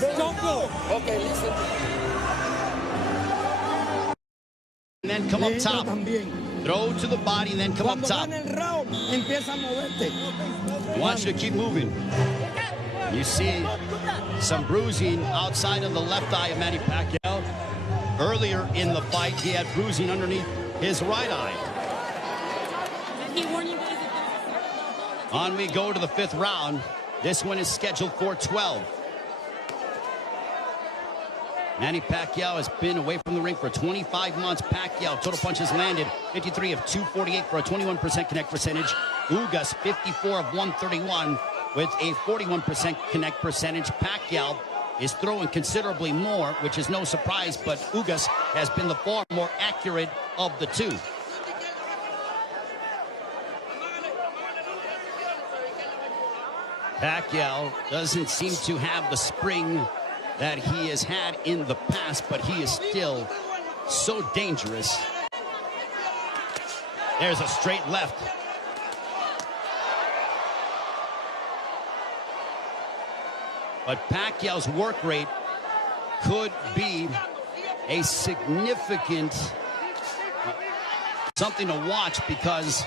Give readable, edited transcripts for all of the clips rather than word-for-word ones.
Don't go. Okay, listen. And then come up top. Throw to the body and then come up top. Wants you to keep moving. You see some bruising outside of the left eye of Manny Pacquiao. Earlier in the fight, he had bruising underneath his right eye. On we go to the 5th round. This one is scheduled for 12. Manny Pacquiao has been away from the ring for 25 months. Pacquiao, total punches landed 53 of 248 for a 21% connect percentage. Ugas, 54 of 131 with a 41% connect percentage. Pacquiao is throwing considerably more, which is no surprise, but Ugas has been the far more accurate of the two. Pacquiao doesn't seem to have the spring that he has had in the past, but he is still so dangerous. There's a straight left. But Pacquiao's work rate could be a significant something to watch, because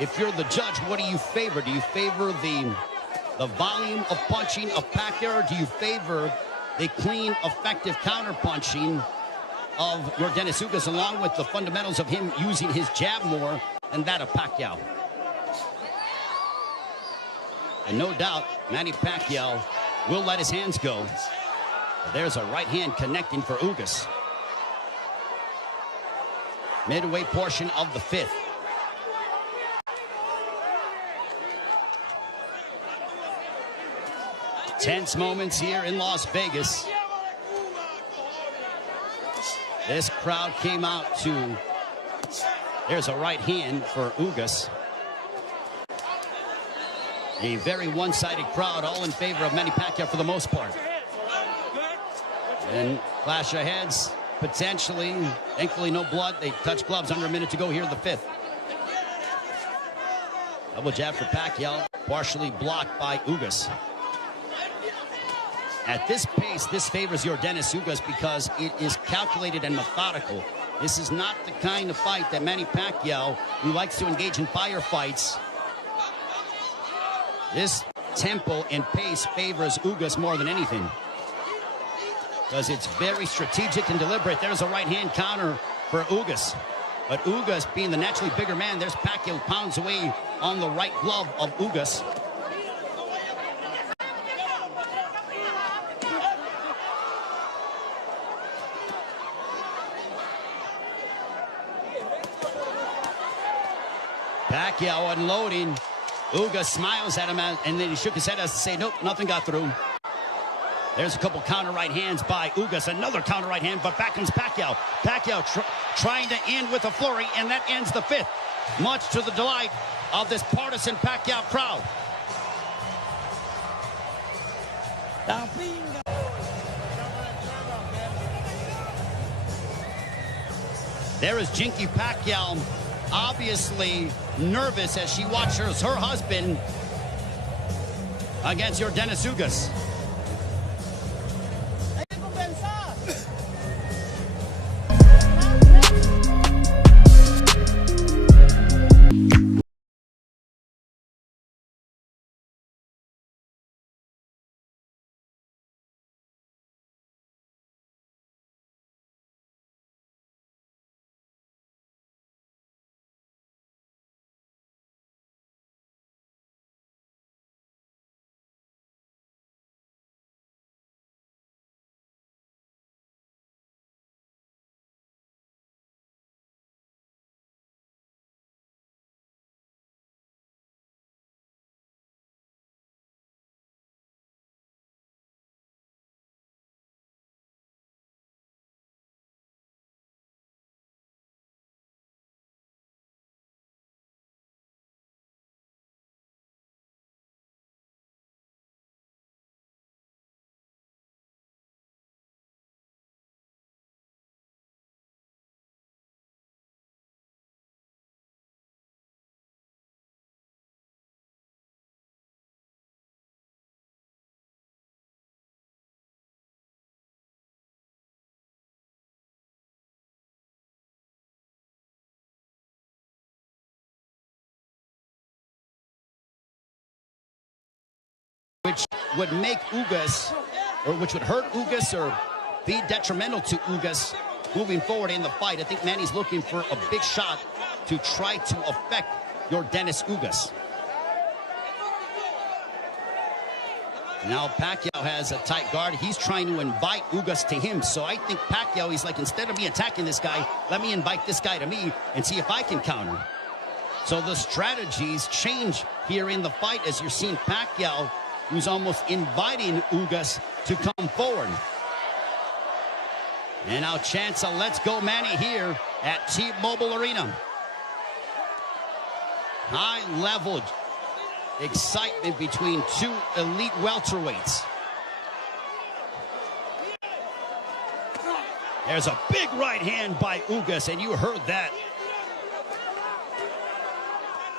if you're the judge, what do you favor? Do you favor the volume of punching of Pacquiao, or do you favor the clean, effective counter-punching of Yordenis Ugas, along with the fundamentals of him using his jab more than that of Pacquiao? And no doubt, Manny Pacquiao will let his hands go. There's a right hand connecting for Ugas. Midway portion of the 5th. Tense moments here in Las Vegas. This crowd came out to... There's a right hand for Ugas. A very one-sided crowd, all in favor of Manny Pacquiao for the most part. And clash of heads, potentially. Thankfully, no blood. They touch gloves under a minute to go here in the 5th. Double jab for Pacquiao, partially blocked by Ugas. At this pace, this favors Yordenis Ugas because it is calculated and methodical. This is not the kind of fight that Manny Pacquiao, who likes to engage in firefights. This tempo and pace favors Ugas more than anything, because it's very strategic and deliberate. There's a right-hand counter for Ugas. But Ugas, being the naturally bigger man, there's Pacquiao who pounds away on the right glove of Ugas. Pacquiao unloading. Ugas smiles at him, and then he shook his head as to say, nope, nothing got through. There's a couple counter right hands by Ugas. Another counter right hand, but back comes Pacquiao. Pacquiao trying to end with a flurry, and that ends the 5th. Much to the delight of this partisan Pacquiao crowd. There is Jinky Pacquiao, obviously nervous as she watches her husband against Yordenis Ugas. which would make Ugas, or which would hurt Ugas or be detrimental to Ugas moving forward in the fight. I think Manny's looking for a big shot to try to affect Yordenis Ugas. Now Pacquiao has a tight guard. He's trying to invite Ugas to him. So I think Pacquiao, he's like, instead of me attacking this guy, let me invite this guy to me and see if I can counter. So the strategies change here in the fight as you're seeing Pacquiao, who's almost inviting Ugas to come forward. And now chance of let's go Manny here at T-Mobile Arena. High level excitement between two elite welterweights. There's a big right hand by Ugas, and you heard that.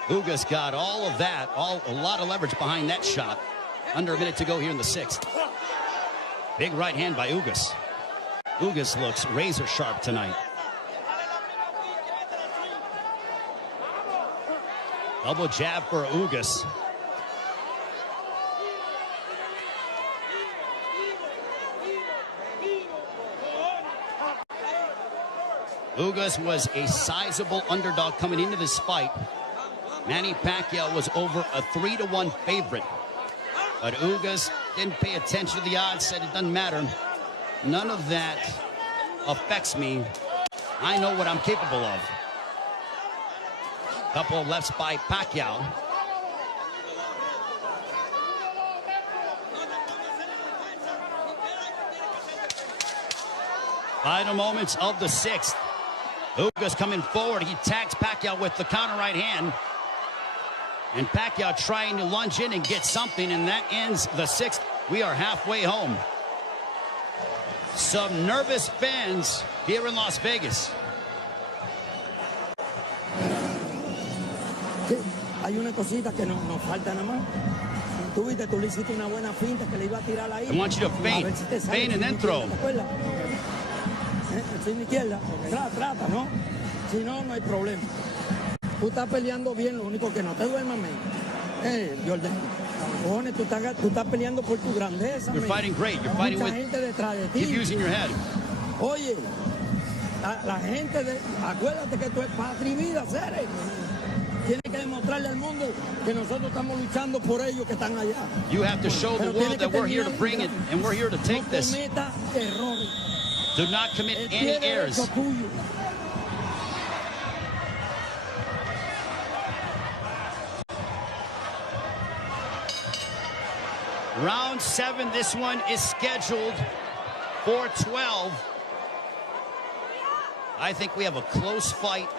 Ugas got all of that, a lot of leverage behind that shot. Under a minute to go here in the 6th. Big right hand by Ugas. Ugas looks razor sharp tonight. Double jab for Ugas. Ugas was a sizable underdog coming into this fight. Manny Pacquiao was over a 3-1 favorite. But Ugas didn't pay attention to the odds, said it doesn't matter. None of that affects me. I know what I'm capable of. Couple of lefts by Pacquiao. Final moments of the 6th. Ugas coming forward. He tags Pacquiao with the counter right hand. And Pacquiao trying to lunge in and get something, and that ends the 6th. We are halfway home. Some nervous fans here in Las Vegas. Sí, hay una cosita que nos falta nada más. Tú viste, tú le hiciste una buena finta que le iba a tirar ahí. I want you to feint, feint and then throw. Sin izquierda, trata, ¿no? Si no, no hay problema. Tú estás peleando bien, lo único que no te duermas, men. Yordenis, cojones, tú estás peleando por tu grandeza, You're men. fighting great. You're fighting Mucha with... gente detrás de ti. Keep using your head. Oye, la gente, acuérdate que tú es patria y vida, seres. Tienes que demostrarle al mundo que nosotros estamos luchando por ellos que están allá. You have to show the world that we're here to bring it, and we're here to take this. No cometa errores. Do not commit any errors. Round 7, this one is scheduled for 12. I think we have a close fight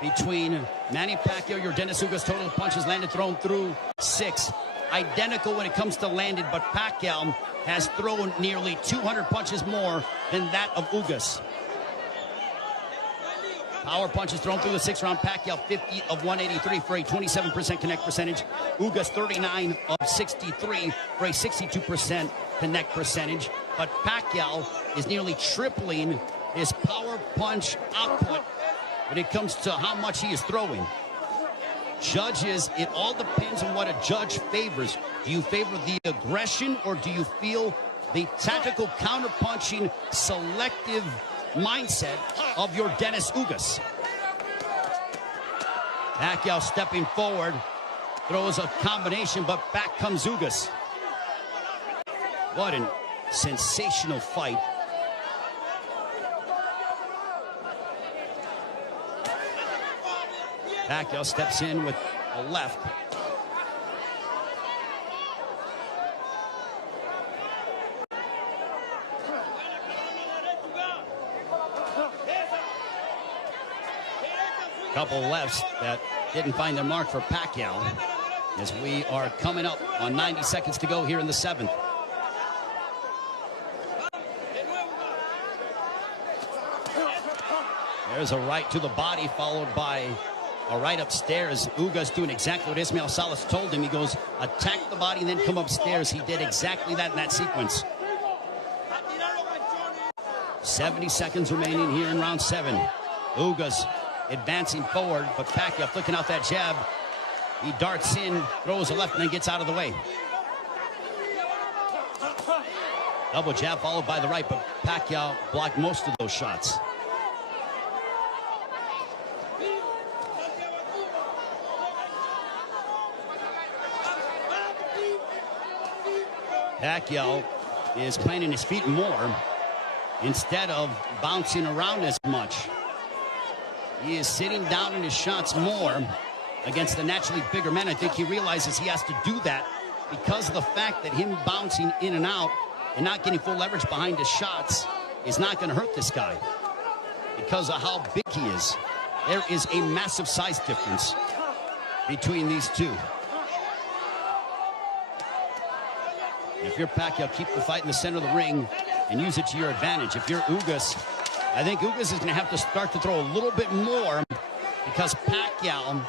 between Manny Pacquiao, Yordenis Ugas. Total punches landed, thrown through 6. Identical when it comes to landed, but Pacquiao has thrown nearly 200 punches more than that of Ugas. Power punches thrown through the 6th round. Pacquiao 50 of 183 for a 27% connect percentage. Ugas 39 of 63 for a 62% connect percentage. But Pacquiao is nearly tripling his power punch output when it comes to how much he is throwing. Judges, it all depends on what a judge favors. Do you favor the aggression, or do you feel the tactical counterpunching selective mindset of Yordenis Ugas? Pacquiao stepping forward, throws a combination, but back comes Ugas. What a sensational fight. Pacquiao steps in with a left. Couple lefts that didn't find their mark for Pacquiao as we are coming up on 90 seconds to go here in the 7th. There's a right to the body followed by a right upstairs. Ugas doing exactly what Ismael Salas told him. He goes, attack the body and then come upstairs. He did exactly that in that sequence. 70 seconds remaining here in round 7. Ugas advancing forward, but Pacquiao flicking out that jab. He darts in, throws a left, and then gets out of the way. Double jab followed by the right, but Pacquiao blocked most of those shots. Pacquiao is planting his feet more instead of bouncing around as much. He is sitting down in his shots more against the naturally bigger men. I think he realizes he has to do that because of the fact that him bouncing in and out and not getting full leverage behind his shots is not going to hurt this guy because of how big he is. There is a massive size difference between these two. If you're Pacquiao, keep the fight in the center of the ring and use it to your advantage. If you're Ugas, I think Ugas is going to have to start to throw a little bit more because Pacquiao,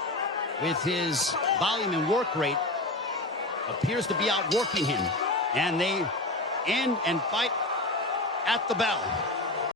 with his volume and work rate, appears to be outworking him. And they end and fight at the bell.